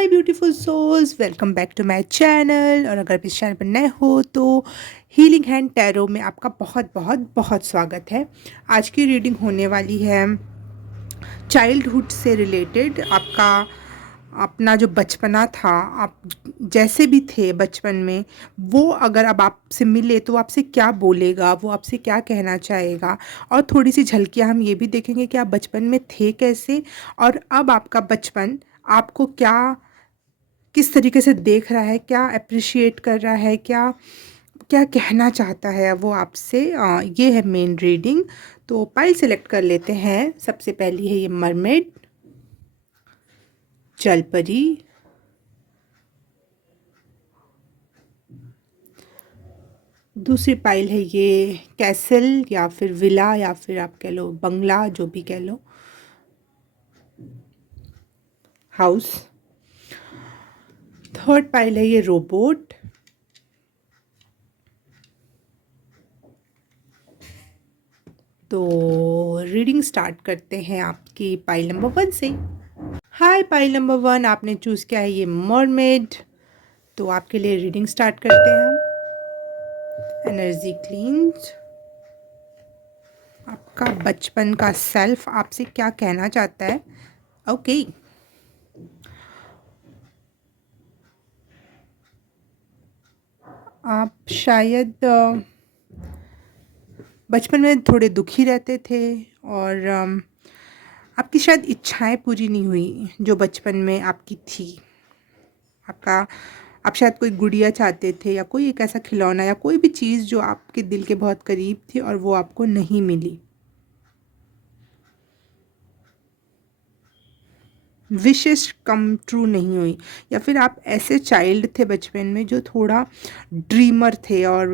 Hi beautiful souls, welcome back to my channel. और अगर इस चैनल पर नए हो तो हीलिंग हैंड टैरो में आपका बहुत बहुत बहुत स्वागत है। आज की रीडिंग होने वाली है चाइल्डहुड से रिलेटेड। आपका अपना जो बचपना था, आप जैसे भी थे बचपन में, वो अगर अब आपसे मिले तो आपसे क्या बोलेगा, वो आपसे क्या कहना चाहेगा। और थोड़ी सी झलकियाँ हम ये भी देखेंगे कि आप बचपन में थे कैसे, और अब आपका बचपन आपको क्या किस तरीके से देख रहा है, क्या अप्रिशिएट कर रहा है, क्या क्या कहना चाहता है वो आपसे। ये है मेन रीडिंग। तो पाइल सेलेक्ट कर लेते हैं। सबसे पहली है ये मरमेड, जलपरी, दूसरी पाइल है ये कैसल या फिर विला या फिर आप कह लो बंगला, जो भी कह लो, हाउस। थर्ड पाइल है ये रोबोट। तो रीडिंग स्टार्ट करते हैं आपकी पाइल नंबर 1 से। हाय पाइल नंबर 1, आपने चूज़ किया है ये मरमेड। तो आपके लिए रीडिंग स्टार्ट करते हैं हम। Energy cleans. आपका बचपन का सेल्फ आपसे क्या कहना चाहता है। ओके। आप शायद बचपन में थोड़े दुखी रहते थे, और आपकी शायद इच्छाएं पूरी नहीं हुई जो बचपन में आपकी थी। आपका आप शायद कोई गुड़िया चाहते थे, या कोई एक ऐसा खिलौना, या कोई भी चीज़ जो आपके दिल के बहुत करीब थी और वो आपको नहीं मिली। विशेष कम ट्रू नहीं हुई, या फिर आप ऐसे चाइल्ड थे बचपन में जो थोड़ा ड्रीमर थे, और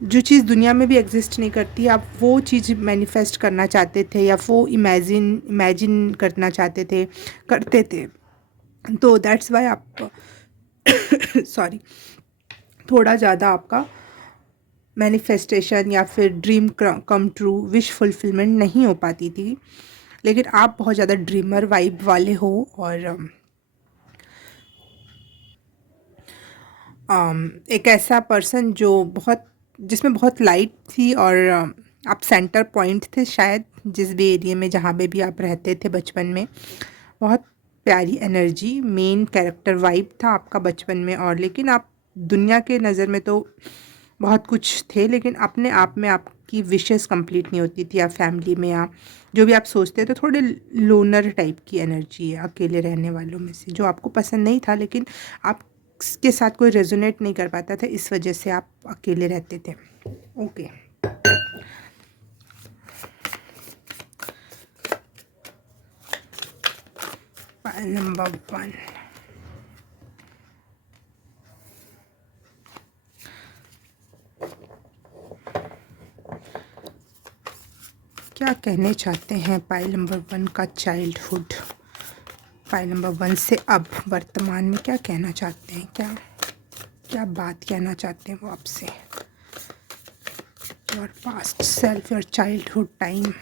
जो चीज़ दुनिया में भी एग्जिस्ट नहीं करती, आप वो चीज़ मैनिफेस्ट करना चाहते थे, या वो इमेजिन इमेजिन करना चाहते थे, करते थे। तो दैट्स वाई आप सॉरी, थोड़ा ज़्यादा आपका मैनिफेस्टेशन या फिर dream come true, wish fulfilment नहीं हो पाती थी। लेकिन आप बहुत ज़्यादा ड्रीमर वाइब वाले हो, और एक ऐसा पर्सन जो बहुत जिसमें बहुत लाइट थी, और आप सेंटर पॉइंट थे शायद, जिस भी एरिया में जहाँ पे भी आप रहते थे बचपन में। बहुत प्यारी एनर्जी, मेन कैरेक्टर वाइब था आपका बचपन में। और लेकिन आप दुनिया के नज़र में तो बहुत कुछ थे, लेकिन अपने आप में आपकी विशेस कंप्लीट नहीं होती थी, या फैमिली में, या जो भी आप सोचते थे। थोड़े लोनर टाइप की एनर्जी है, अकेले रहने वालों में से, जो आपको पसंद नहीं था, लेकिन आप के साथ कोई रेजोनेट नहीं कर पाता था, इस वजह से आप अकेले रहते थे। ओके। नंबर 1, क्या कहने चाहते हैं पाइल नंबर 1 का चाइल्डहुड। पाइल नंबर 1 से अब वर्तमान में क्या कहना चाहते हैं, क्या क्या बात कहना चाहते हैं वो आपसे। Your past self, your childhood time.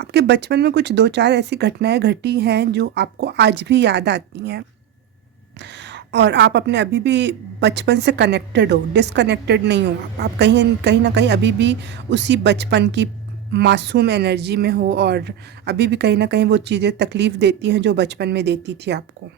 आपके बचपन में कुछ दो चार ऐसी घटनाएं घटी हैं जो आपको आज भी याद आती हैं, और आप अपने अभी भी बचपन से कनेक्टेड हो, डिसकनेक्टेड नहीं हो। आप कहीं कहीं ना कहीं अभी भी उसी बचपन की मासूम एनर्जी में हो, और अभी भी कहीं ना कहीं वो चीज़ें तकलीफ़ देती हैं जो बचपन में देती थी आपको।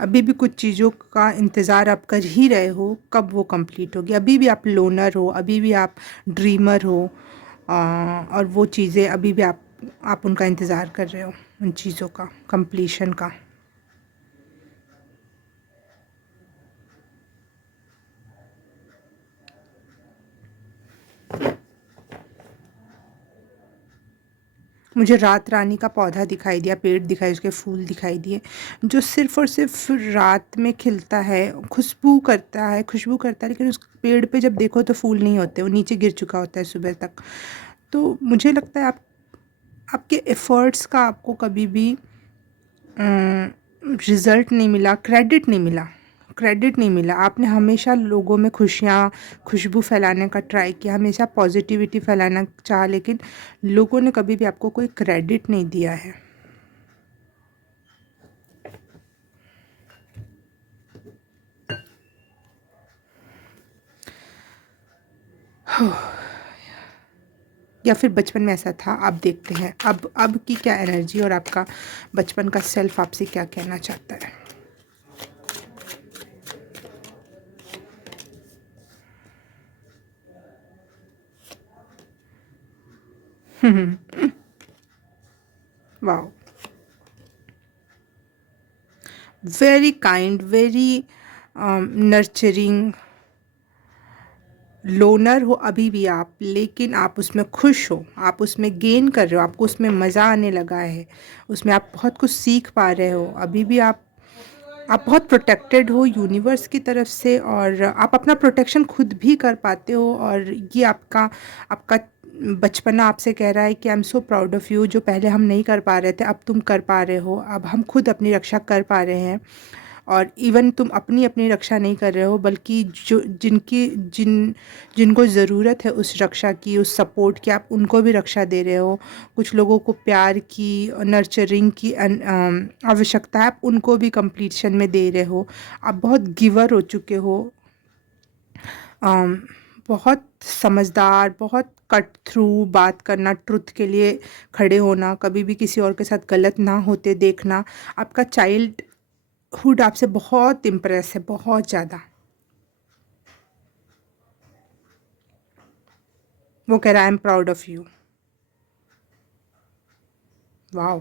अभी भी कुछ चीज़ों का इंतज़ार आप कर ही रहे हो, कब वो कंप्लीट होगी। अभी भी आप लोनर हो, अभी भी आप ड्रीमर हो, और वो चीज़ें अभी भी आप उनका इंतज़ार कर रहे हो, उन चीज़ों का कंप्लीशन का। मुझे रात रानी का पौधा दिखाई दिया, पेड़ दिखाई, उसके फूल दिखाई दिए, जो सिर्फ़ और सिर्फ़ रात में खिलता है, खुशबू करता है, लेकिन उस पेड़ पे जब देखो तो फूल नहीं होते, वो नीचे गिर चुका होता है सुबह तक। तो मुझे लगता है आपके एफ़र्ट्स का आपको कभी भी रिज़ल्ट नहीं मिला, क्रेडिट नहीं मिला। आपने हमेशा लोगों में खुशबू फैलाने का ट्राई किया, हमेशा पॉजिटिविटी फैलाना चाहा, लेकिन लोगों ने कभी भी आपको कोई क्रेडिट नहीं दिया है। या फिर बचपन में ऐसा था। आप देखते हैं अब की क्या एनर्जी और आपका बचपन का सेल्फ आपसे क्या कहना चाहता है। Wow, very kind, very nurturing. Loner हो अभी भी आप, लेकिन आप उसमें खुश हो, आप उसमें गेन कर रहे हो, आपको उसमें मज़ा आने लगा है, उसमें आप बहुत कुछ सीख पा रहे हो। अभी भी आप बहुत प्रोटेक्टेड हो यूनिवर्स की तरफ से, और आप अपना प्रोटेक्शन खुद भी कर पाते हो। और ये आपका आपका बचपना आपसे कह रहा है कि I am so proud of you. जो पहले हम नहीं कर पा रहे थे, अब तुम कर पा रहे हो, अब हम खुद अपनी रक्षा कर पा रहे हैं। और इवन तुम अपनी अपनी रक्षा नहीं कर रहे हो, बल्कि जो जिनको ज़रूरत है उस रक्षा की, उस सपोर्ट की, आप उनको भी रक्षा दे रहे हो। कुछ लोगों को प्यार की, नर्चरिंग की आवश्यकता है, आप उनको भी कंप्लीशन में दे रहे हो। आप बहुत गिवर हो चुके हो, अम, बहुत समझदार, बहुत कट थ्रू बात करना, ट्रुथ के लिए खड़े होना, कभी भी किसी और के साथ गलत ना होते देखना। आपका चाइल्डहुड आपसे बहुत इम्प्रेस है, बहुत ज़्यादा। वो कह रहा है I am proud of you. Wow.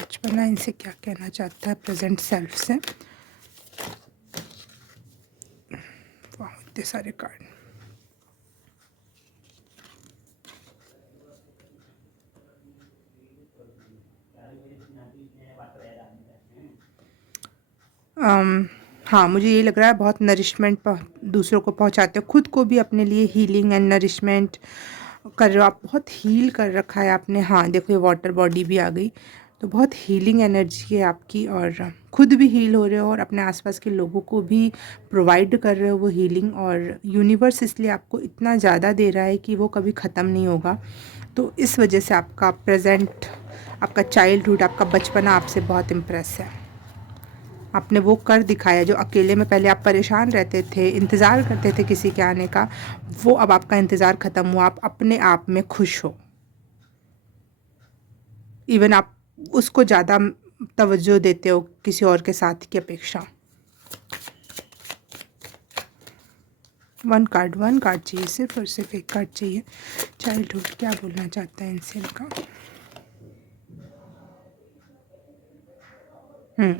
बचपना इनसे क्या कहना चाहता है प्रेजेंट सेल्फ से। वाह, इतने सारे कार्ड। हाँ, मुझे ये लग रहा है बहुत नरिशमेंट दूसरों को पहुँचाते हो, खुद को भी अपने लिए हीलिंग एंड नरिशमेंट कर रहे हो आप। बहुत हील कर रखा है आपने। हाँ, देखो ये वाटर बॉडी भी आ गई, तो बहुत हीलिंग एनर्जी है आपकी, और खुद भी हील हो रहे हो और अपने आसपास के लोगों को भी प्रोवाइड कर रहे हो वो हीलिंग। और यूनिवर्स इसलिए आपको इतना ज़्यादा दे रहा है कि वो कभी ख़त्म नहीं होगा। तो इस वजह से आपका प्रेजेंट, आपका चाइल्डहुड, आपका बचपना आपसे बहुत इम्प्रेस है। आपने वो कर दिखाया जो अकेले में पहले आप परेशान रहते थे, इंतज़ार करते थे किसी के आने का, वो अब आपका इंतज़ार ख़त्म हुआ, आप अपने आप में खुश हो। इवन आप उसको ज़्यादा तवज्जो देते हो किसी और के साथ की अपेक्षा। वन कार्ड चाहिए, सिर्फ और सिर्फ एक कार्ड चाहिए। चाइल्डहुड क्या बोलना चाहता है इनसे इनका।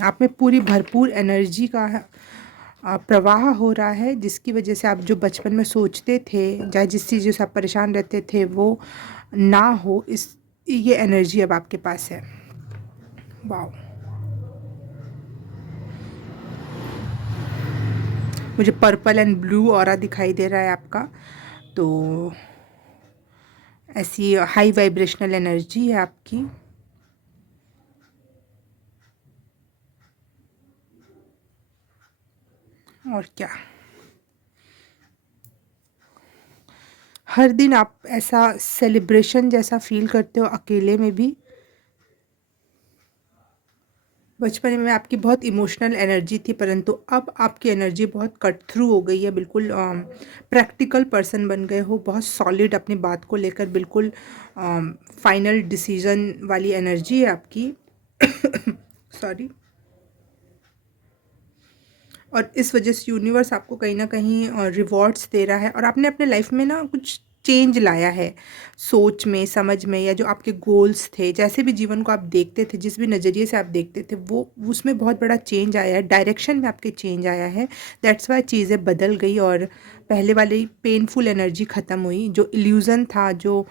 आप में पूरी भरपूर एनर्जी का प्रवाह हो रहा है, जिसकी वजह से आप जो बचपन में सोचते थे, चाहे जिस चीज़ से आप परेशान रहते थे, वो ना हो। इस ये एनर्जी अब आपके पास है। वाओ। मुझे पर्पल एंड ब्लू ऑरा दिखाई दे रहा है आपका। तो ऐसी हाई वाइब्रेशनल एनर्जी है आपकी। और क्या, हर दिन आप ऐसा सेलिब्रेशन जैसा फील करते हो अकेले में भी। बचपन में आपकी बहुत इमोशनल एनर्जी थी, परंतु अब आपकी एनर्जी बहुत कट थ्रू हो गई है, बिल्कुल प्रैक्टिकल पर्सन बन गए हो, बहुत सॉलिड अपनी बात को लेकर, बिल्कुल फाइनल डिसीजन वाली एनर्जी है आपकी। सॉरी। और इस वजह से यूनिवर्स आपको कहीं ना कहीं रिवॉर्ड्स दे रहा है, और आपने अपने लाइफ में ना कुछ चेंज लाया है सोच में, समझ में, या जो आपके गोल्स थे, जैसे भी जीवन को आप देखते थे, जिस भी नज़रिए से आप देखते थे, वो उसमें बहुत बड़ा चेंज आया है, डायरेक्शन में आपके चेंज आया है। दैट्स वाई चीज़ें बदल गई और पहले वाली पेनफुल एनर्जी ख़त्म हुई। जो इल्यूज़न था, जो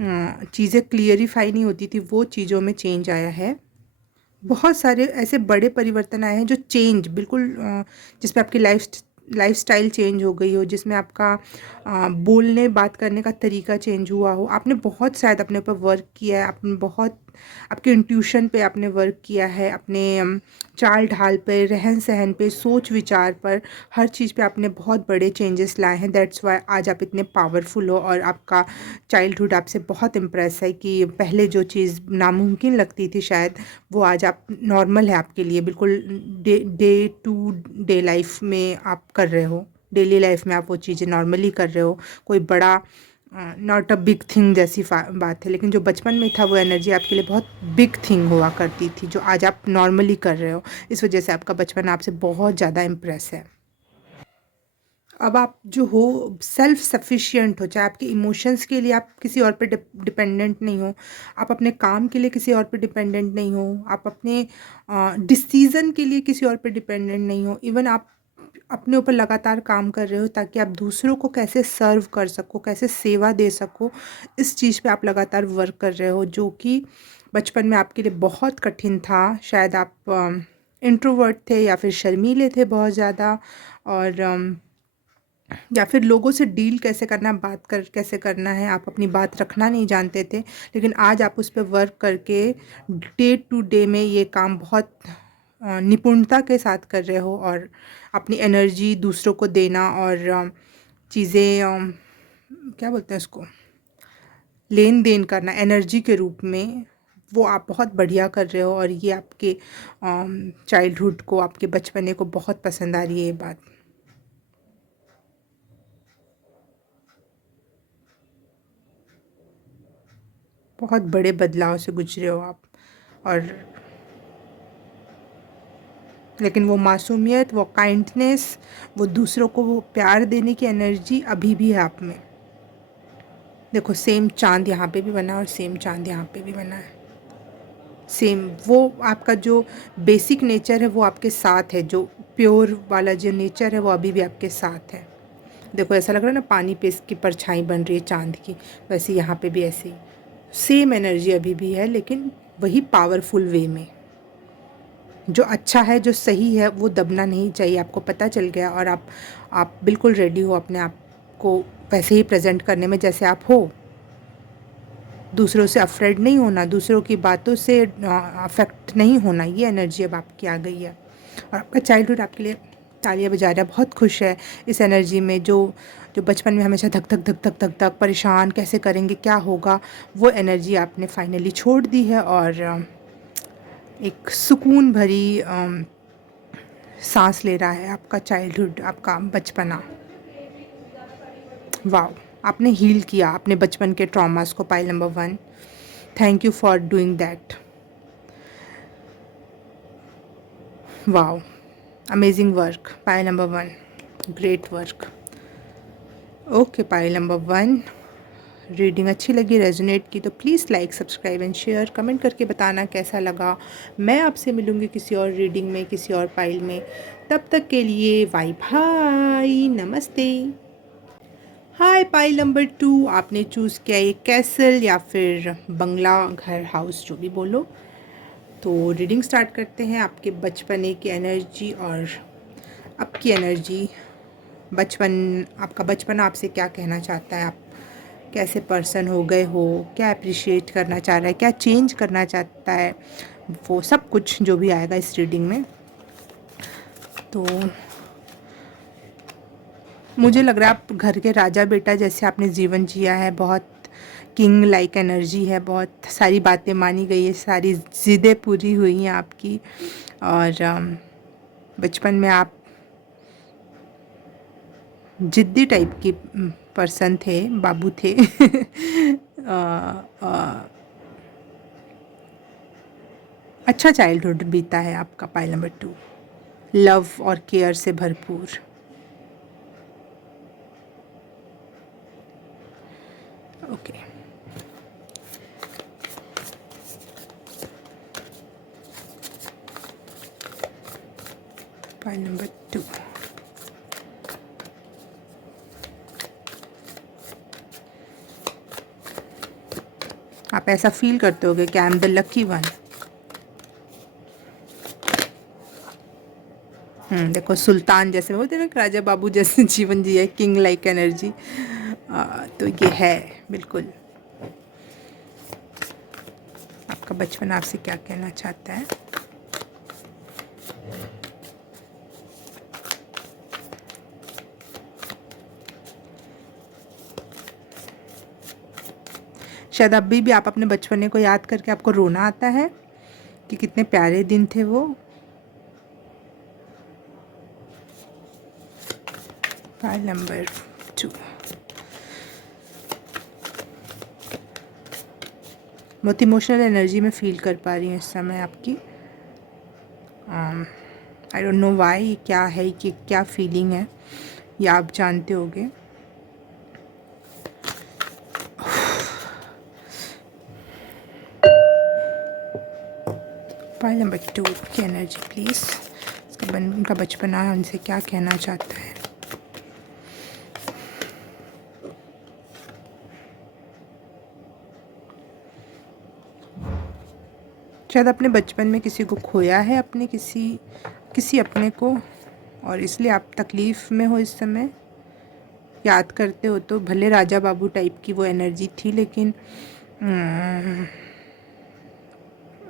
चीज़ें क्लियरिफाई नहीं होती थी, वो चीज़ों में चेंज आया है। बहुत सारे ऐसे बड़े परिवर्तन आए हैं जो चेंज बिल्कुल जिसमें आपकी लाइफस्टाइल चेंज हो गई हो, जिसमें आपका बोलने बात करने का तरीका चेंज हुआ हो। आपने बहुत शायद अपने ऊपर वर्क किया है, आपने बहुत आपके इंट्यूशन पे आपने वर्क किया है, अपने चाल ढाल पे, रहन सहन पे, सोच विचार पर, हर चीज़ पे आपने बहुत बड़े चेंजेस लाए हैं। दैट्स वाई आज आप इतने पावरफुल हो और आपका चाइल्डहुड आपसे बहुत इम्प्रेस है कि पहले जो चीज़ नामुमकिन लगती थी शायद, वो आज आप नॉर्मल है आपके लिए, बिल्कुल डे टू डे लाइफ में आप कर रहे हो, डेली लाइफ में आप वो चीज़ें नॉर्मली कर रहे हो। कोई बड़ा नॉट अ बिग थिंग जैसी बात है, लेकिन जो बचपन में था वो एनर्जी आपके लिए बहुत बिग थिंग हुआ करती थी, जो आज आप नॉर्मली कर रहे हो। इस वजह से आपका बचपन आपसे बहुत ज़्यादा इम्प्रेस है। अब आप जो हो सेल्फ सफिशिएंट हो, चाहे आपके इमोशंस के लिए आप किसी और पे डिपेंडेंट नहीं हो, आप अपने काम के लिए किसी और पे डिपेंडेंट नहीं हो, आप अपने डिसीज़न के लिए किसी और पे डिपेंडेंट नहीं हो। इवन आप अपने ऊपर लगातार काम कर रहे हो ताकि आप दूसरों को कैसे सर्व कर सको, कैसे सेवा दे सको, इस चीज़ पे आप लगातार वर्क कर रहे हो, जो कि बचपन में आपके लिए बहुत कठिन था। शायद आप इंट्रोवर्ट थे या फिर शर्मीले थे बहुत ज़्यादा, और या फिर लोगों से डील कैसे करना, बात कर कैसे करना है, आप अपनी बात रखना नहीं जानते थे। लेकिन आज आप उस पे वर्क करके डे टू डे में ये काम बहुत निपुणता के साथ कर रहे हो, और अपनी एनर्जी दूसरों को देना और चीज़ें क्या बोलते हैं उसको, लेन देन करना एनर्जी के रूप में, वो आप बहुत बढ़िया कर रहे हो। और ये आपके चाइल्डहुड को, आपके बचपने को बहुत पसंद आ रही है ये बात। बहुत बड़े बदलाव से गुजरे हो आप, और लेकिन वो मासूमियत, वो काइंडनेस, वो दूसरों को वो प्यार देने की एनर्जी अभी भी है आप में। देखो, सेम चाँद यहाँ पे भी बना है और सेम चाँद यहाँ पे भी बना है। सेम वो आपका जो बेसिक नेचर है वो आपके साथ है, जो प्योर वाला जो नेचर है वो अभी भी आपके साथ है। देखो, ऐसा लग रहा है ना पानी पे इसकी परछाई बन रही है चाँद की, वैसे यहाँ पे भी ऐसे ही सेम एनर्जी अभी भी है, लेकिन वही पावरफुल वे में। जो अच्छा है, जो सही है, वो दबना नहीं चाहिए। आपको पता चल गया और आप बिल्कुल रेडी हो अपने आप को वैसे ही प्रेजेंट करने में जैसे आप हो। दूसरों से अफ्रेड नहीं होना, दूसरों की बातों से अफेक्ट नहीं होना, ये एनर्जी अब आपकी आ गई है। और आपका चाइल्डहुड आपके लिए तालियां बजा रहा है, बहुत खुश है इस एनर्जी में। जो जो बचपन में हमेशा धक धक धक धक धक धक परेशान, कैसे करेंगे, क्या होगा, वो एनर्जी आपने फाइनली छोड़ दी है, और एक सुकून भरी सांस ले रहा है आपका चाइल्डहुड, आपका बचपना। वाह, आपने हील किया अपने बचपन के ट्रॉमास को, pile number 1। Thank you for doing that. वाह, amazing work pile number 1, great work. Okay pile number 1, reading अच्छी लगी, रेजोनेट की तो please like, subscribe and share. Comment करके बताना कैसा लगा। मैं आपसे मिलूँगी किसी और रीडिंग में, किसी और पाइल में। तब तक के लिए बाय बाय, नमस्ते। हाय पाइल नंबर 2, आपने चूज़ किया ये कैसल या फिर बंगला, घर, हाउस, जो भी बोलो। तो रीडिंग स्टार्ट करते हैं। आपके बचपने की एनर्जी और अब की एनर्जी। बचपन, आपका बचपन आपसे क्या कहना चाहता है, आप कैसे पर्सन हो गए हो, क्या अप्रिशिएट करना चाह रहा है, क्या चेंज करना चाहता है, वो सब कुछ जो भी आएगा इस रीडिंग में। तो मुझे लग रहा है आप घर के राजा बेटा जैसे आपने जीवन जिया है, बहुत किंग लाइक एनर्जी है, बहुत सारी बातें मानी गई है, सारी ज़िदें पूरी हुई हैं आपकी। और बचपन में आप जिद्दी टाइप की पर्सन थे, बाबू थे। अ, अ, अच्छा चाइल्डहुड बीता है आपका पाइल नंबर 2, लव और केयर से भरपूर। File number 2। आप ऐसा फील करते होगे कि I am the lucky one. देखो सुल्तान जैसे होते हैं ना, राजा बाबू जैसे जीवन जिए, किंग लाइक एनर्जी। तो ये है बिल्कुल। आपका बचपन आपसे क्या कहना चाहता है? शायद अभी भी आप अपने बचपने को याद करके आपको रोना आता है कि कितने प्यारे दिन थे वो। File number 2। बहुत इमोशनल एनर्जी में फील कर पा रही हूँ इस समय आपकी। आई डोंट नो वाई, क्या है कि क्या फीलिंग है, ये आप जानते होगे। फाइल नंबर 2 की एनर्जी प्लीज़। उनका बचपना उनसे क्या कहना चाहता है? शायद अपने बचपन में किसी को खोया है, अपने किसी अपने को, और इसलिए आप तकलीफ़ में हो इस समय। याद करते हो तो भले राजा बाबू टाइप की वो एनर्जी थी, लेकिन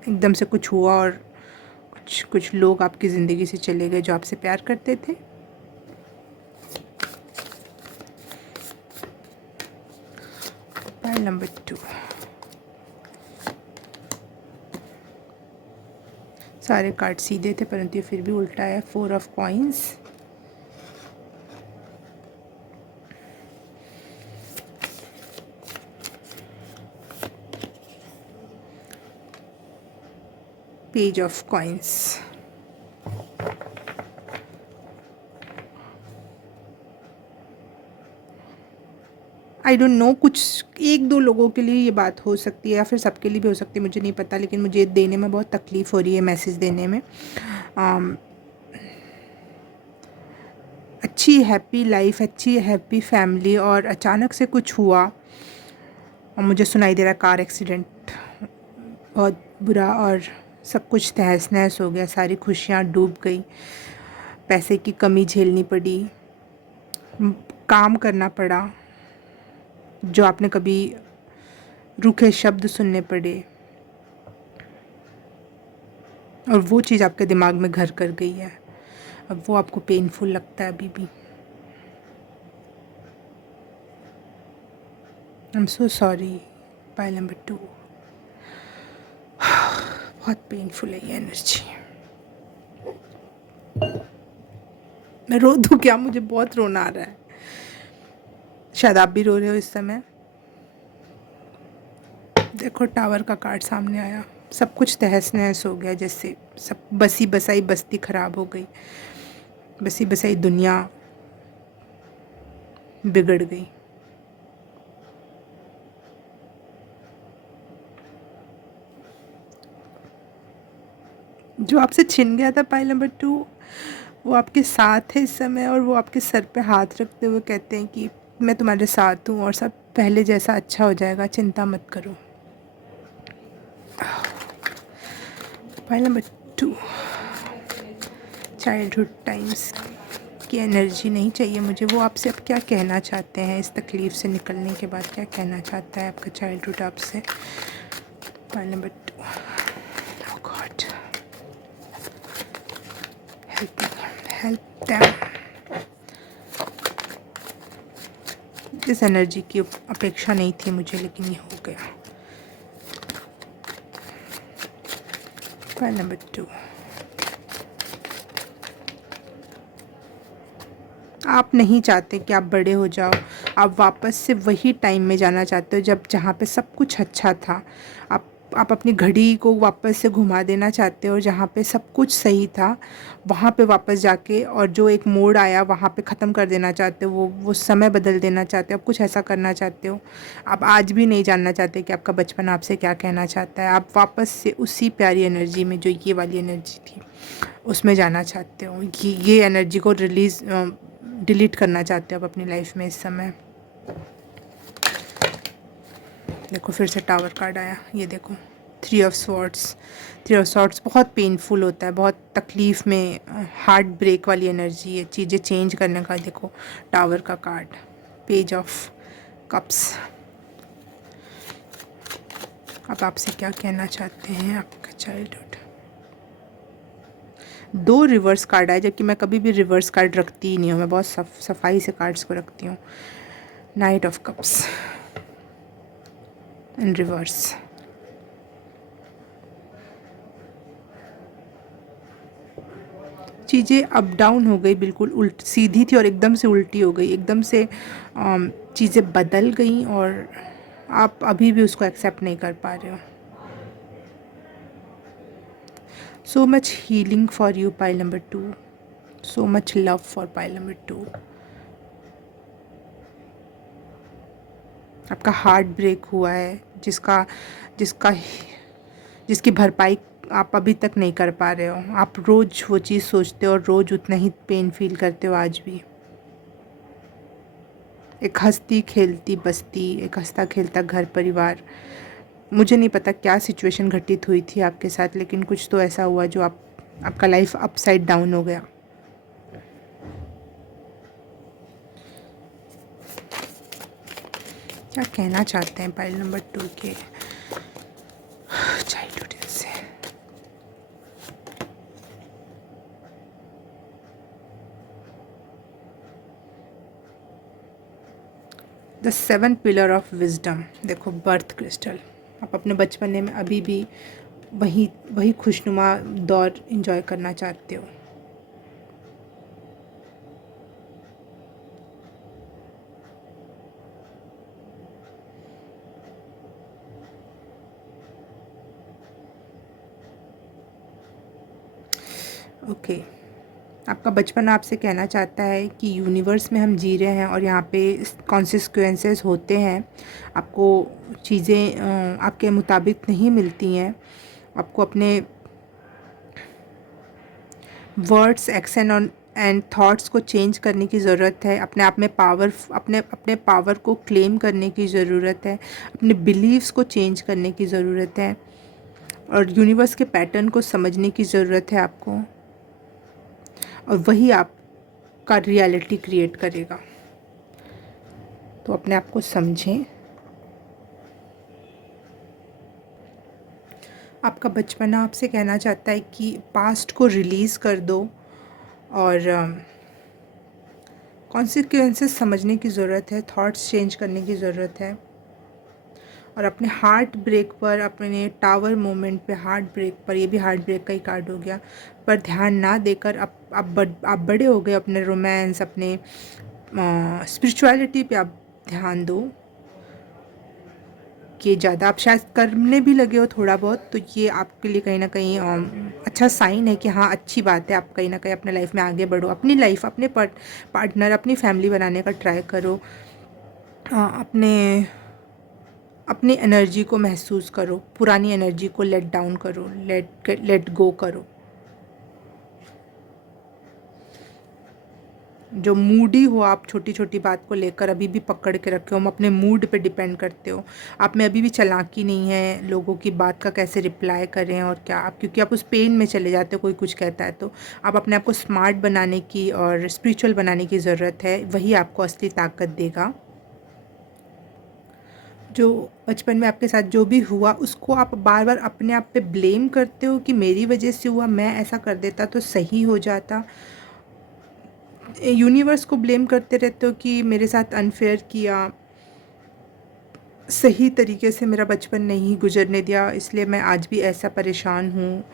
एकदम से कुछ हुआ और कुछ लोग आपकी ज़िंदगी से चले गए जो आपसे प्यार करते थे। File number 2। सारे कार्ड सीधे थे परंतु ये फिर भी उल्टा है। 4 of coins. Page of coins. I don't know, कुछ 1-2 लोगों के लिए ये बात हो सकती है या फिर सबके लिए भी हो सकती है, मुझे नहीं पता, लेकिन मुझे देने में बहुत तकलीफ़ हो रही है, मैसेज देने में। अच्छी हैप्पी लाइफ, अच्छी हैप्पी फैमिली, और अचानक से कुछ हुआ और मुझे सुनाई दे रहा कार एक्सीडेंट, बहुत बुरा, और सब कुछ तहस नहस हो गया, सारी खुशियाँ डूब गई, पैसे की कमी झेलनी पड़ी, काम करना पड़ा, जो आपने कभी रूखे शब्द सुनने पड़े, और वो चीज़ आपके दिमाग में घर कर गई है। अब वो आपको पेनफुल लगता है अभी भी। I am so sorry. File number 2। बहुत पेनफुल है ये एनर्जी। मैं रो दूँ क्या? मुझे बहुत रोना आ रहा है। शायद आप भी रो रहे हो इस समय। देखो टावर का कार्ड सामने आया। सब कुछ तहस नहस हो गया, जैसे सब बसी बसाई बस्ती ख़राब हो गई, बसी बसाई दुनिया बिगड़ गई। जो आपसे छिन गया था पाइल नंबर 2, वो आपके साथ है इस समय, और वो आपके सर पे हाथ रखते हुए कहते हैं कि मैं तुम्हारे साथ हूँ और सब पहले जैसा अच्छा हो जाएगा, चिंता मत करो। File number 2। चाइल्डहुड टाइम्स की एनर्जी नहीं चाहिए मुझे। वो आपसे अब क्या कहना चाहते हैं इस तकलीफ़ से निकलने के बाद? क्या कहना चाहता है आपका चाइल्डहुड आपसे? File number 2। ओह गॉड, हेल्प देम। इस एनर्जी की अपेक्षा नहीं थी मुझे, लेकिन ये हो गया। File number 2। आप नहीं चाहते कि आप बड़े हो जाओ, आप वापस से वही टाइम में जाना चाहते हो जहाँ पे सब कुछ अच्छा था। आप आप अपनी घड़ी को वापस से घुमा देना चाहते हो, जहाँ पे सब कुछ सही था वहाँ पे वापस जाके, और जो एक मोड़ आया वहाँ पे ख़त्म कर देना चाहते हो, वो समय बदल देना चाहते हो, आप कुछ ऐसा करना चाहते हो। आप आज भी नहीं जानना चाहते कि आपका बचपन आपसे क्या कहना चाहता है। आप वापस से उसी प्यारी एनर्जी में, जो ये वाली एनर्जी थी, उसमें जाना चाहते हो। ये एनर्जी को डिलीट करना चाहते हो आप अपनी लाइफ में इस समय। देखो फिर से टावर कार्ड आया, ये देखो, three of swords. Three of swords बहुत पेनफुल होता है, बहुत तकलीफ़ में, हार्ट ब्रेक वाली एनर्जी है, चीज़ें चेंज करने का। देखो टावर का कार्ड, पेज ऑफ कप्स। अब आपसे क्या कहना चाहते हैं आपका चाइल्डहुड। दो रिवर्स कार्ड आए, जबकि मैं कभी भी रिवर्स कार्ड रखती ही नहीं हूँ, मैं बहुत सफाई से कार्ड्स को रखती हूँ। Night of cups in reverse. चीज़ें अप डाउन हो गई, बिल्कुल सीधी थी और एकदम से उल्टी हो गई, एकदम से चीज़ें बदल गई, और आप अभी भी उसको एक्सेप्ट नहीं कर पा रहे हो। So much healing for you, pile number 2। So much love for pile number 2। आपका हार्ट ब्रेक हुआ है, जिसका जिसका जिसकी भरपाई आप अभी तक नहीं कर पा रहे हो। आप रोज़ वो चीज़ सोचते हो और रोज़ उतना ही पेन फील करते हो आज भी। एक हंसती खेलती बस्ती, एक हंसता खेलता घर परिवार। मुझे नहीं पता क्या सिचुएशन घटित हुई थी आपके साथ, लेकिन कुछ तो ऐसा हुआ जो आपका लाइफ अपसाइड डाउन हो गया। क्या कहना चाहते हैं पाइल नंबर 2 के चाइल्डहुड से। The 7 pillar of wisdom. देखो बर्थ क्रिस्टल। आप अपने बचपने में अभी भी वही खुशनुमा दौर एंजॉय करना चाहते हो। ओके आपका बचपन आपसे कहना चाहता है कि यूनिवर्स में हम जी रहे हैं और यहाँ पे कॉन्सिक्वेंसेस होते हैं। आपको चीज़ें आपके मुताबिक नहीं मिलती हैं। आपको अपने वर्ड्स, एक्शन और एंड थॉट्स को चेंज करने की ज़रूरत है। अपने आप में अपने पावर को क्लेम करने की ज़रूरत है। अपने बिलीव्स को चेंज करने की ज़रूरत है, और यूनिवर्स के पैटर्न को समझने की ज़रूरत है आपको, और वही आपका रियलिटी क्रिएट करेगा। तो अपने आप को समझें। आपका बचपना आपसे कहना चाहता है कि पास्ट को रिलीज़ कर दो, और कॉन्सिक्वेंसेस समझने की ज़रूरत है, थॉट्स चेंज करने की ज़रूरत है, और अपने हार्ट ब्रेक पर, अपने टावर मोमेंट पे हार्ट ब्रेक पर, ये भी हार्ट ब्रेक का ही कार्ड हो गया, पर ध्यान ना देकर आप बड़े हो गए। अपने रोमांस, अपने स्पिरिचुअलिटी पे आप ध्यान दो। कि ज़्यादा आप शायद करने भी लगे हो थोड़ा बहुत, तो ये आपके लिए कहीं ना कहीं अच्छा साइन है कि हाँ अच्छी बात है। आप कहीं ना कहीं अपने लाइफ में आगे बढ़ो, अपनी लाइफ, अपने पार्टनर, अपनी फैमिली बनाने का ट्राई करो। अपने अपनी एनर्जी को महसूस करो, पुरानी एनर्जी को लेट डाउन करो, लेट गो करो। जो मूडी हो आप, छोटी छोटी बात को लेकर अभी भी पकड़ के रखे हो, हम अपने मूड पे डिपेंड करते हो। आप में अभी भी चालाकी नहीं है, लोगों की बात का कैसे रिप्लाई करें और क्या, आप क्योंकि आप उस पेन में चले जाते हो, कोई कुछ कहता है तो। आप अपने आप को स्मार्ट बनाने की और स्पिरिचुअल बनाने की ज़रूरत है, वही आपको असली ताकत देगा। जो बचपन में आपके साथ जो भी हुआ, उसको आप बार बार अपने आप पे ब्लेम करते हो कि मेरी वजह से हुआ, मैं ऐसा कर देता तो सही हो जाता। यूनिवर्स को ब्लेम करते रहते हो कि मेरे साथ अनफेयर किया, सही तरीके से मेरा बचपन नहीं गुजरने दिया, इसलिए मैं आज भी ऐसा परेशान हूँ।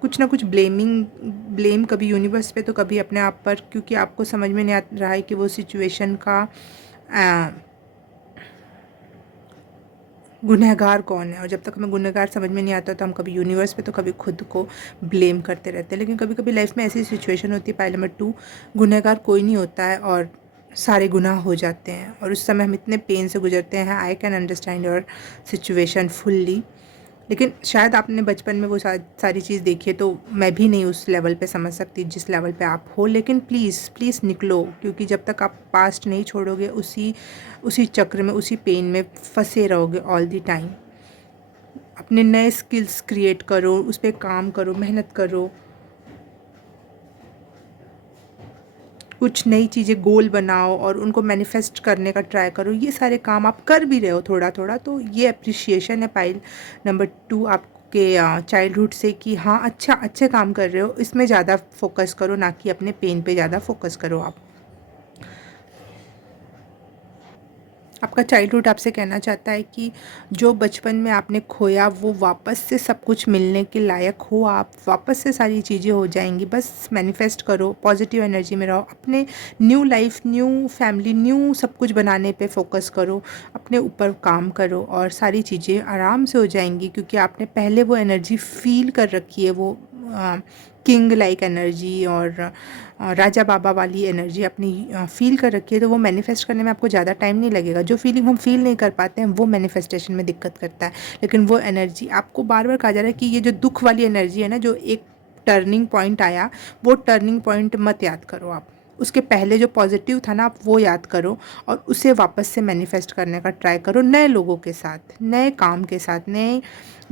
कुछ ना कुछ ब्लेम कभी यूनिवर्स पे तो कभी अपने आप पर, क्योंकि आपको समझ में नहीं आ रहा है कि वो सिचुएशन का गुनहगार कौन है, और जब तक हमें गुनहगार समझ में नहीं आता तो हम कभी यूनिवर्स पे तो कभी खुद को ब्लेम करते रहते हैं। लेकिन कभी कभी लाइफ में ऐसी सिचुएशन होती है, पाइल नंबर 2, गुनहगार कोई नहीं होता है और सारे गुनाह हो जाते हैं और उस समय हम इतने पेन से गुजरते हैं। I can understand your situation fully. लेकिन शायद आपने बचपन में वो सारी चीज़ देखी है, तो मैं भी नहीं उस लेवल पे समझ सकती जिस लेवल पे आप हो। लेकिन प्लीज़ प्लीज़ निकलो, क्योंकि जब तक आप पास्ट नहीं छोड़ोगे उसी उसी चक्र में, उसी पेन में फंसे रहोगे ऑल द टाइम। अपने नए स्किल्स क्रिएट करो, उस पर काम करो, मेहनत करो, कुछ नई चीज़ें गोल बनाओ और उनको मैनिफेस्ट करने का ट्राई करो। ये सारे काम आप कर भी रहे हो थोड़ा थोड़ा, तो ये अप्रिशिएशन है पाइल नंबर 2 आपके चाइल्डहुड से कि हाँ अच्छे काम कर रहे हो। इसमें ज़्यादा फोकस करो, ना कि अपने पेन पे ज़्यादा फोकस करो। आपका चाइल्डहुड आपसे कहना चाहता है कि जो बचपन में आपने खोया वो वापस से सब कुछ मिलने के लायक हो, आप वापस से सारी चीज़ें हो जाएंगी। बस मैनिफेस्ट करो, पॉजिटिव एनर्जी में रहो, अपने new life, new family, new सब कुछ बनाने पे फोकस करो, अपने ऊपर काम करो और सारी चीज़ें आराम से हो जाएंगी, क्योंकि आपने पहले वो एनर्जी फील कर रखी है, वो किंग लाइक एनर्जी और राजा बाबा वाली एनर्जी अपनी फील कर रखी है। तो वो मैनिफेस्ट करने में आपको ज़्यादा टाइम नहीं लगेगा। जो फीलिंग हम फील नहीं कर पाते हैं वो मैनिफेस्टेशन में दिक्कत करता है। लेकिन वो एनर्जी आपको बार बार कहा जा रहा है कि ये जो दुख वाली एनर्जी है ना, जो एक टर्निंग पॉइंट आया, वो टर्निंग पॉइंट मत याद करो आप। उसके पहले जो पॉजिटिव था ना, आप वो याद करो और उसे वापस से मैनिफेस्ट करने का ट्राई करो, नए लोगों के साथ, नए काम के साथ, नए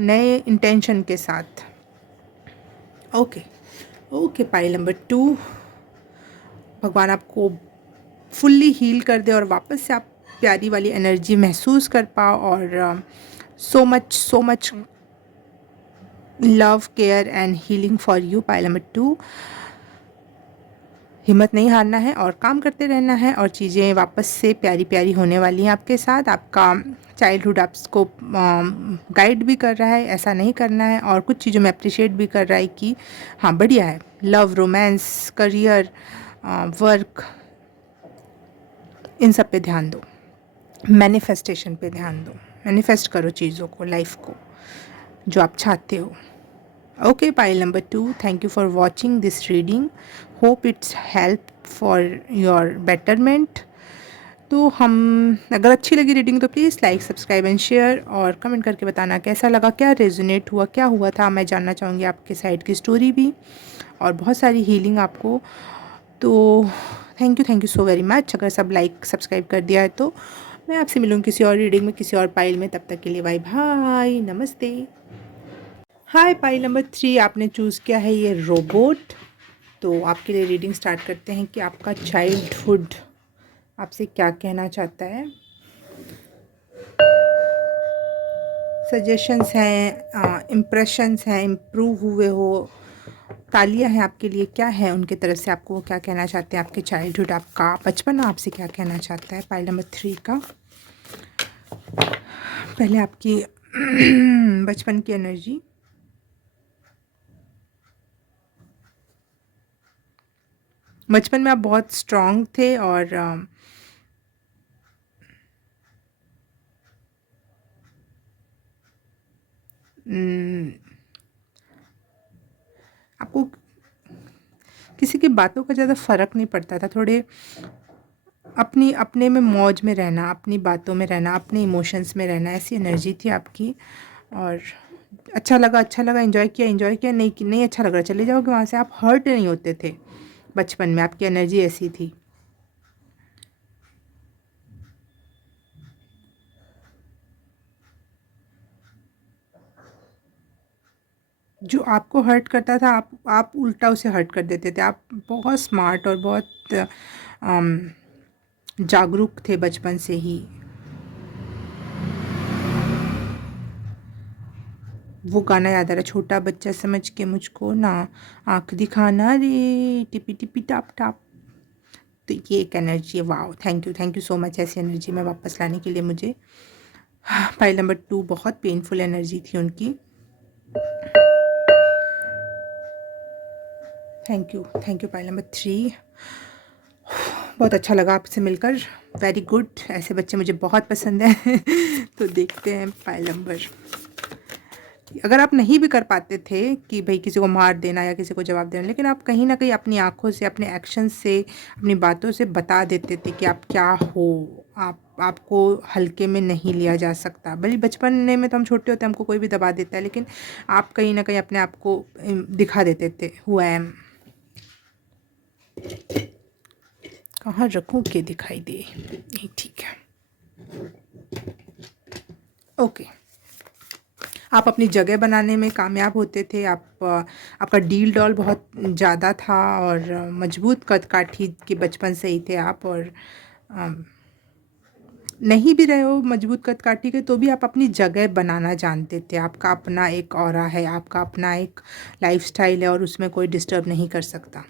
नए इंटेंशन के साथ। ओके ओके पाइल नंबर 2, भगवान आपको फुल्ली हील कर दे और वापस से आप प्यारी वाली एनर्जी महसूस कर पाओ। और so much love, care and healing for you pile number 2। हिम्मत नहीं हारना है और काम करते रहना है और चीज़ें वापस से प्यारी प्यारी होने वाली हैं आपके साथ। आपका चाइल्डहुड आपको गाइड भी कर रहा है, ऐसा नहीं करना है, और कुछ चीज़ों में अप्रिशिएट भी कर रहा है कि हाँ बढ़िया है। लव, रोमांस, करियर, वर्क, इन सब पे ध्यान दो, मैनिफेस्टेशन पे ध्यान दो, मैनिफेस्ट करो चीज़ों को, लाइफ को, जो आप चाहते हो। Okay pile number 2, thank you for watching this reading, hope it's help for your betterment. तो हम, अगर अच्छी लगी रीडिंग तो please like, subscribe and share, और कमेंट करके बताना कैसा लगा, क्या रेजोनेट हुआ, क्या हुआ था। मैं जानना चाहूँगी आपके साइड की स्टोरी भी, और बहुत सारी हीलिंग आपको। तो thank you so very much. अगर सब लाइक सब्सक्राइब कर दिया है तो मैं आपसे मिलूँगी किसी और रीडिंग में, किसी और पाइल में। तब तक के लिए बाय बाय, नमस्ते। हाय पाइल नंबर 3, आपने चूज़ किया है ये रोबोट। तो आपके लिए रीडिंग स्टार्ट करते हैं कि आपका चाइल्डहुड आपसे क्या कहना चाहता है। सजेशंस हैं, इम्प्रेशंस हैं, इम्प्रूव हुए हो, तालियां हैं आपके लिए, क्या है उनकी तरफ से, आपको वो क्या कहना चाहते हैं। आपके चाइल्डहुड, आपका बचपन आपसे क्या कहना चाहता है। पाइल नंबर 3 का पहले आपकी बचपन की एनर्जी। बचपन में आप बहुत स्ट्रांग थे और आपको किसी की बातों का ज़्यादा फ़र्क नहीं पड़ता था। थोड़े अपनी अपने में मौज में रहना, अपनी बातों में रहना, अपने इमोशंस में रहना, ऐसी एनर्जी थी आपकी। और अच्छा लगा, एंजॉय किया, नहीं अच्छा लग रहा चले जाओगे वहाँ से। आप हर्ट नहीं होते थे बचपन में, आपकी एनर्जी ऐसी थी। जो आपको हर्ट करता था, आप उल्टा उसे हर्ट कर देते थे। आप बहुत स्मार्ट और बहुत जागरूक थे बचपन से ही। वो गाना याद आ रहा, छोटा बच्चा समझ के मुझको ना आँख दिखाना रे, टिपी टिपी टाप टाप। तो ये एक एनर्जी है। Wow, thank you so much ऐसी एनर्जी में वापस लाने के लिए मुझे। फाइल नंबर 2 बहुत पेनफुल एनर्जी थी उनकी। Thank you file number 3। बहुत अच्छा लगा आपसे मिलकर। वेरी गुड, ऐसे बच्चे मुझे बहुत पसंद हैं। तो देखते हैं पाइल नंबर। अगर आप नहीं भी कर पाते थे कि भाई किसी को मार देना या किसी को जवाब देना, लेकिन आप कहीं ना कहीं अपनी आंखों से, अपने एक्शन से, अपनी बातों से बता देते थे कि आप क्या हो। आपको हल्के में नहीं लिया जा सकता। भले बचपन में तो हम छोटे होते हैं, हमको कोई भी दबा देता है, लेकिन आप कहीं ना कहीं अपने आप को दिखा देते थे, हु आई एम। कहाँ रखूँ के दिखाई दे, नहीं ठीक है, ओके। आप अपनी जगह बनाने में कामयाब होते थे। आपका डील डॉल बहुत ज़्यादा था और मजबूत कद काठी के बचपन से ही थे आप। और नहीं भी रहे हो मजबूत कद काठी के, तो भी आप अपनी जगह बनाना जानते थे। आपका अपना एक ऑरा है, आपका अपना एक लाइफस्टाइल है और उसमें कोई डिस्टर्ब नहीं कर सकता।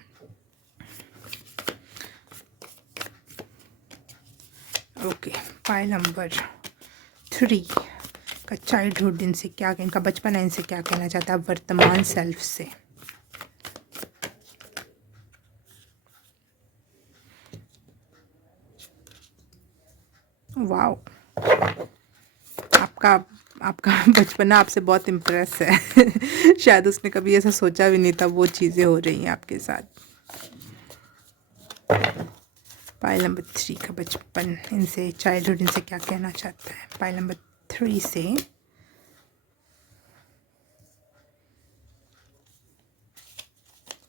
ओके, पाइल नंबर 3 का चाइल्डहुड इनसे क्या, इनका बचपन है, इनसे क्या कहना चाहता है वर्तमान सेल्फ से। वाओ, आपका आपका बचपना आपसे बहुत इम्प्रेस है। शायद उसने कभी ऐसा सोचा भी नहीं था, वो चीज़ें हो रही हैं आपके साथ। पाइल नंबर 3 का बचपन इनसे, चाइल्डहुड इनसे क्या कहना चाहता है। पाइल नंबर 3 से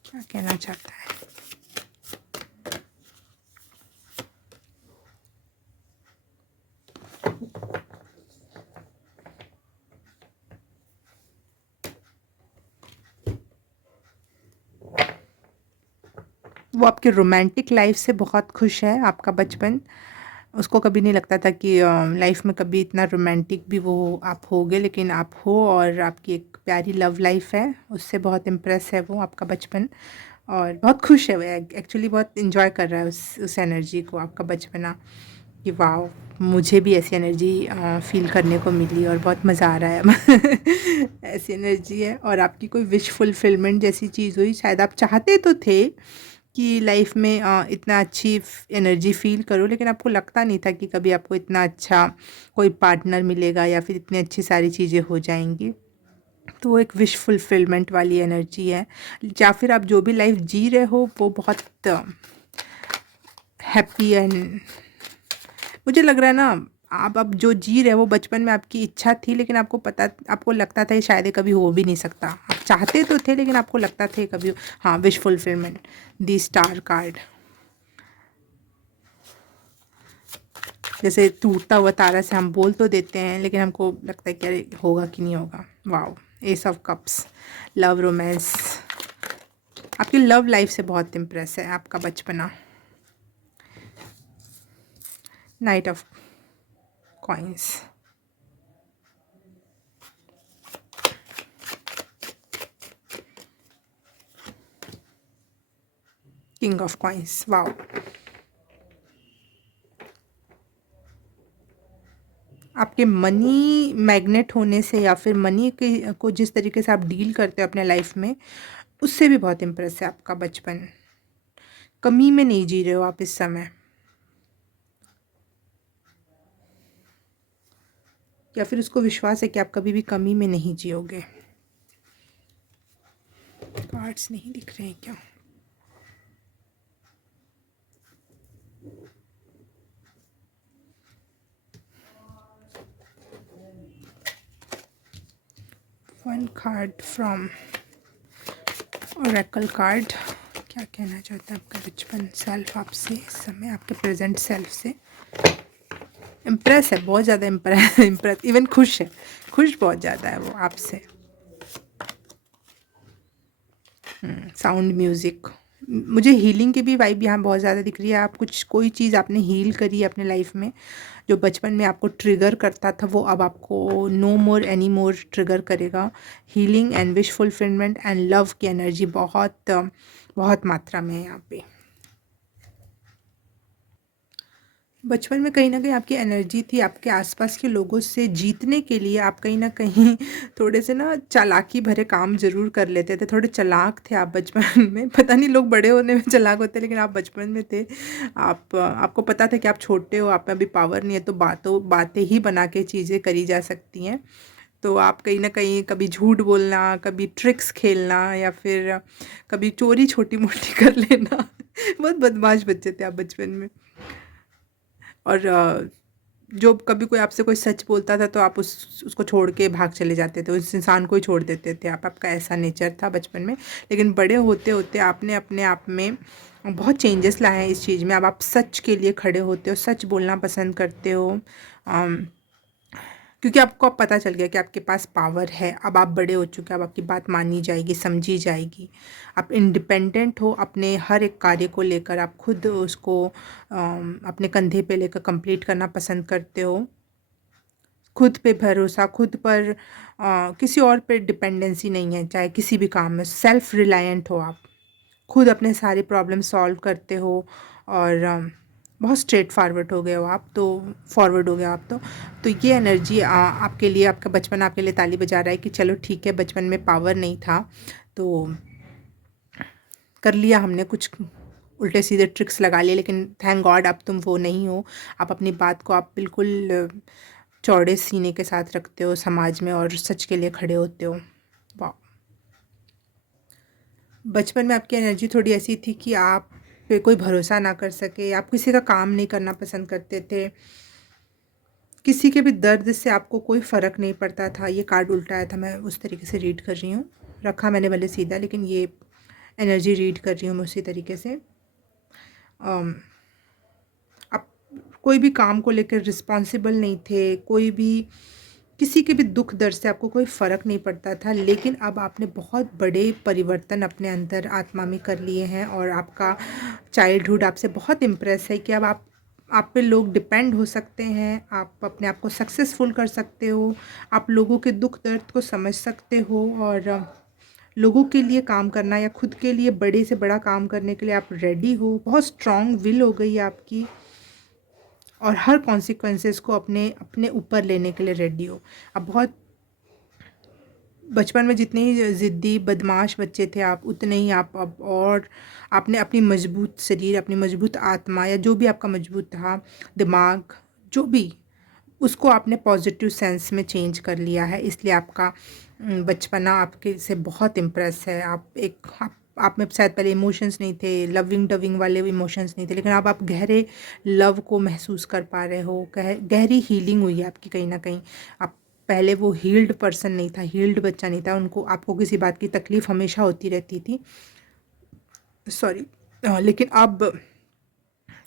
क्या कहना चाहता है। वो आपके रोमांटिक लाइफ से बहुत खुश है। आपका बचपन, उसको कभी नहीं लगता था कि लाइफ में कभी इतना रोमांटिक भी वो आप होगे, लेकिन आप हो और आपकी एक प्यारी लव लाइफ है, उससे बहुत इम्प्रेस है वो आपका बचपन। और बहुत खुश है वो, एक्चुअली बहुत इन्जॉय कर रहा है उस एनर्जी को, आपका बचपना, कि वाह मुझे भी ऐसी एनर्जी फील करने को मिली और बहुत मज़ा आ रहा है। ऐसी एनर्जी है। और आपकी कोई विश फुलफिलमेंट जैसी चीज़ हुई, शायद आप चाहते तो थे कि लाइफ में इतना अच्छी एनर्जी फ़ील करो, लेकिन आपको लगता नहीं था कि कभी आपको इतना अच्छा कोई पार्टनर मिलेगा या फिर इतनी अच्छी सारी चीज़ें हो जाएंगी। तो वो एक विश फुलफिलमेंट वाली एनर्जी है। या फिर आप जो भी लाइफ जी रहे हो वो बहुत हैप्पी एंड, मुझे लग रहा है ना, आप अब जो जी रहे हो वो बचपन में आपकी इच्छा थी, लेकिन आपको लगता था ये शायद कभी हो भी नहीं सकता। आप चाहते तो थे लेकिन आपको लगता था कभी, हाँ, विश फुलफिलमेंट। दी स्टार कार्ड, जैसे टूटता हुआ तारा से हम बोल तो देते हैं, लेकिन हमको लगता है कि अरे होगा कि नहीं होगा। Wow, S of cups, love romance, आपकी लव लाइफ से बहुत इम्प्रेस है आपका बचपना। Night of coins, king of coins, wow. आपके मनी मैग्नेट होने से या फिर मनी के को जिस तरीके से आप डील करते हो अपने लाइफ में, उससे भी बहुत इम्प्रेस है आपका बचपन। कमी में नहीं जी रहे हो आप इस समय, या फिर उसको विश्वास है कि आप कभी भी कमी में नहीं जियोगे। कार्ड्स नहीं दिख रहे हैं क्या? One card from Oracle card, क्या कहना चाहता है आपका बचपन सेल्फ आपसे इस समय, आपके प्रेजेंट सेल्फ से। इम्प्रेस है, बहुत ज़्यादा इम्प्रेस, इवन खुश है, खुश बहुत ज़्यादा है वो आपसे। साउंड म्यूज़िक, मुझे हीलिंग की भी वाइब यहाँ बहुत ज़्यादा दिख रही है। आप कोई चीज़ आपने हील करी है अपने लाइफ में, जो बचपन में आपको ट्रिगर करता था, वो अब आपको no more any more trigger करेगा। Healing and wish fulfilment and love की एनर्जी बहुत बहुत मात्रा में है यहाँ पे। बचपन में कहीं न कहीं आपकी एनर्जी थी, आपके आस-पास के लोगों से जीतने के लिए आप कहीं न कहीं थोड़े से ना चालाकी भरे काम ज़रूर कर लेते थे, थोड़े चालाक थे आप बचपन में। पता नहीं लोग बड़े होने में चालाक होते हैं, लेकिन आप बचपन में थे। आपको पता था कि आप छोटे हो, आप में अभी पावर नहीं है, तो बातें ही बना के चीज़ें करी जा सकती हैं। तो आप कहीं न कहीं कभी झूठ बोलना, कभी ट्रिक्स खेलना या फिर कभी चोरी छोटी-मोटी कर लेना। बहुत बदमाश बच्चे थे आप बचपन में। और जो कभी कोई आपसे कोई सच बोलता था तो आप उसको छोड़ के भाग चले जाते थे, उस इंसान को ही छोड़ देते थे आप। आपका ऐसा नेचर था बचपन में। लेकिन बड़े होते-होते आपने अपने आप में बहुत चेंजेस लाए हैं इस चीज़ में। अब आप सच के लिए खड़े होते हो, सच बोलना पसंद करते हो। अम क्योंकि आपको अब पता चल गया कि आपके पास पावर है, अब आप बड़े हो चुके हैं, अब आपकी बात मानी जाएगी, समझी जाएगी। आप इंडिपेंडेंट हो, अपने हर एक कार्य को लेकर आप खुद उसको अपने कंधे पे लेकर कंप्लीट करना पसंद करते हो। खुद पे भरोसा, खुद पर किसी और पे डिपेंडेंसी नहीं है, चाहे किसी भी काम में सेल्फ रिलायंट हो आप। खुद अपने सारे प्रॉब्लम सॉल्व करते हो और बहुत स्ट्रेट फॉरवर्ड हो गए हो आप तो, फॉरवर्ड हो गए आप तो ये एनर्जी आपके लिए, आपका बचपन आपके लिए ताली बजा रहा है कि चलो ठीक है, बचपन में पावर नहीं था तो कर लिया हमने, कुछ उल्टे सीधे ट्रिक्स लगा लिए, लेकिन थैंक गॉड अब तुम वो नहीं हो। आप अपनी बात को आप बिल्कुल चौड़े सीने के साथ रखते हो समाज में और सच के लिए खड़े होते हो। वाह! बचपन में आपकी एनर्जी थोड़ी ऐसी थी कि आप पे कोई भरोसा ना कर सके, आप किसी का काम नहीं करना पसंद करते थे। किसी के भी दर्द से आपको कोई फ़र्क नहीं पड़ता था। ये कार्ड उल्टा आया था, मैं उस तरीके से रीड कर रही हूँ। रखा मैंने भले सीधा, लेकिन ये एनर्जी रीड कर रही हूँ मैं उसी तरीके से। अम, आप कोई भी काम को लेकर रिस्पॉन्सिबल नहीं थे, कोई भी किसी के भी दुःख दर्द से आपको कोई फ़र्क नहीं पड़ता था, लेकिन अब आपने बहुत बड़े परिवर्तन अपने अंदर आत्मा में कर लिए हैं और आपका चाइल्डहुड आपसे बहुत इम्प्रेस है कि अब आप पे लोग डिपेंड हो सकते हैं, आप अपने आप को सक्सेसफुल कर सकते हो, आप लोगों के दुःख दर्द को समझ सकते हो और लोगों के लिए काम करना या खुद के लिए बड़े से बड़ा काम करने के लिए आप रेडी हो। बहुत स्ट्रॉन्ग विल हो गई है आपकी और हर कॉन्सिक्वेंसेस को अपने अपने ऊपर लेने के लिए रेडी हो। अब बहुत बचपन में जितने ही ज़िद्दी बदमाश बच्चे थे आप, उतने ही आप अब और आपने अपनी मजबूत शरीर, अपनी मजबूत आत्मा या जो भी आपका मजबूत था दिमाग, जो भी, उसको आपने पॉजिटिव सेंस में चेंज कर लिया है। इसलिए आपका बचपना आपके से बहुत इम्प्रेस है। आप में शायद पहले इमोशंस नहीं थे, लविंग डविंग वाले इमोशंस नहीं थे, लेकिन अब आप गहरे लव को महसूस कर पा रहे हो। गहरी हीलिंग हुई है आपकी कहीं न कहीं। आप पहले वो हील्ड पर्सन नहीं था, हील्ड बच्चा नहीं था, उनको आपको किसी बात की तकलीफ़ हमेशा होती रहती थी। सॉरी। लेकिन अब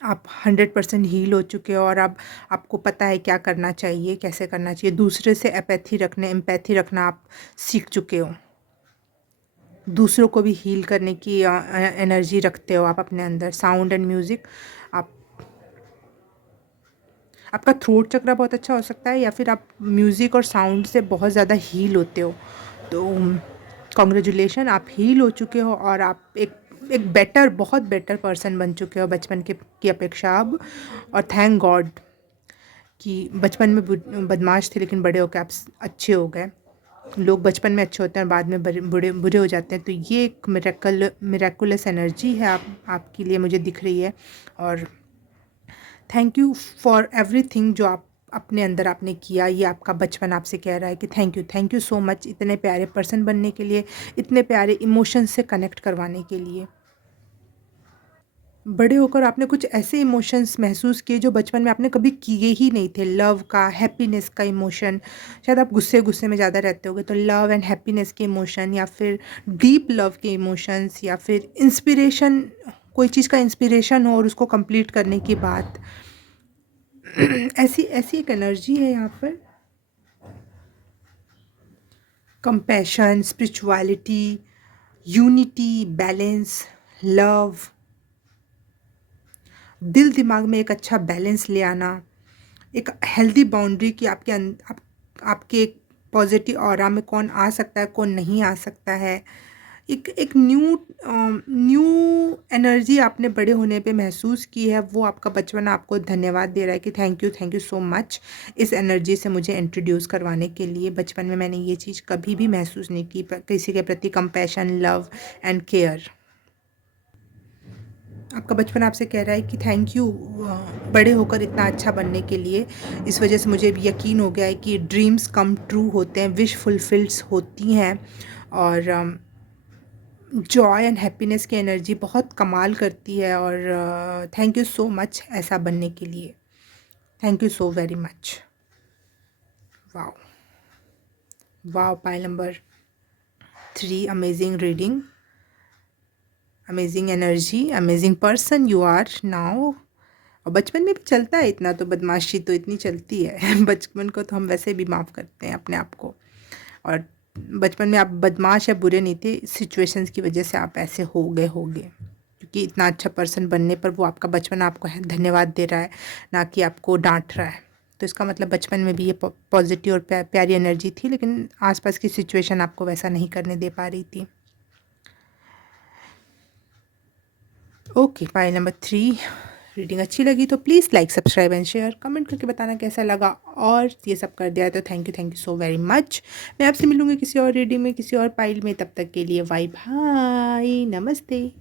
आप 100% हील हो चुके हो और अब आपको पता है क्या करना चाहिए, कैसे करना चाहिए। दूसरे से एम्पैथी रखना आप सीख चुके हो। दूसरों को भी हील करने की एनर्जी रखते हो आप अपने अंदर। साउंड एंड म्यूज़िक, आप आपका थ्रोट चक्रा बहुत अच्छा हो सकता है या फिर आप म्यूज़िक और साउंड से बहुत ज़्यादा हील होते हो। तो कांग्रेचुलेशन, आप हील हो चुके हो और आप एक बहुत बेटर पर्सन बन चुके हो बचपन के की अपेक्षा अब। और थैंक गॉड कि बचपन में बदमाश थे, लेकिन बड़े होकर आप अच्छे हो गए। लोग बचपन में अच्छे होते हैं और बाद में बुरे हो जाते हैं, तो ये एक मिरेकुलस एनर्जी है आपके लिए, मुझे दिख रही है। और थैंक यू फॉर एवरीथिंग जो आप अपने अंदर आपने किया। ये आपका बचपन आपसे कह रहा है कि थैंक यू सो मच, इतने प्यारे पर्सन बनने के लिए, इतने प्यारे इमोशंस से कनेक्ट करवाने के लिए। बड़े होकर आपने कुछ ऐसे इमोशंस महसूस किए जो बचपन में आपने कभी किए ही नहीं थे। लव का, हैप्पीनेस का इमोशन, शायद आप गुस्से में ज़्यादा रहते होगे, तो लव एंड हैप्पीनेस के इमोशन या फिर डीप लव के इमोशंस या फिर इंस्पिरेशन, कोई चीज़ का इंस्पिरेशन हो और उसको कंप्लीट करने की बात। ऐसी ऐसी एक एनर्जी है यहाँ पर। Compassion, spirituality, unity, balance, love, दिल दिमाग में एक अच्छा बैलेंस ले आना, एक हेल्दी बाउंड्री कि आपके एक पॉजिटिव ऑरा में कौन आ सकता है, कौन नहीं आ सकता है। एक एक न्यू एनर्जी आपने बड़े होने पे महसूस की है, वो आपका बचपन आपको धन्यवाद दे रहा है कि थैंक यू सो मच इस एनर्जी से मुझे इंट्रोड्यूस करवाने के लिए। बचपन में मैंने ये चीज़ कभी भी महसूस नहीं की, किसी के प्रति कंपैशन, लव एंड केयर। आपका बचपन आपसे कह रहा है कि थैंक यू बड़े होकर इतना अच्छा बनने के लिए। इस वजह से मुझे भी यकीन हो गया है कि ड्रीम्स कम ट्रू होते हैं, विश फुलफिल्स होती हैं, और जॉय एंड हैप्पीनेस की एनर्जी बहुत कमाल करती है। और थैंक यू सो मच ऐसा बनने के लिए। Thank you so very much. Wow wow, pile number 3, amazing reading, amazing energy, amazing person you are now. और बचपन में भी चलता है इतना, तो बदमाशी तो इतनी चलती है बचपन को तो हम वैसे भी माफ़ करते हैं अपने आप को। और बचपन में आप बदमाश या बुरे नहीं थे, सिचुएशंस की वजह से आप ऐसे हो गए, क्योंकि इतना अच्छा पर्सन बनने पर वो आपका बचपन आपको धन्यवाद दे रहा है, ना कि आपको डांट रहा है। तो इसका मतलब बचपन में भी ये पॉजिटिव और प्यारी एनर्जी थी, लेकिन आसपास की सिचुएशन आपको वैसा नहीं करने दे पा रही थी। ओके, पाइल नंबर 3, रीडिंग अच्छी लगी तो please like, subscribe and share, comment करके बताना कैसा लगा। और ये सब कर दिया है तो thank you so very much. मैं आपसे मिलूँगी किसी और रीडिंग में, किसी और पाइल में। तब तक के लिए बाय बाय, नमस्ते।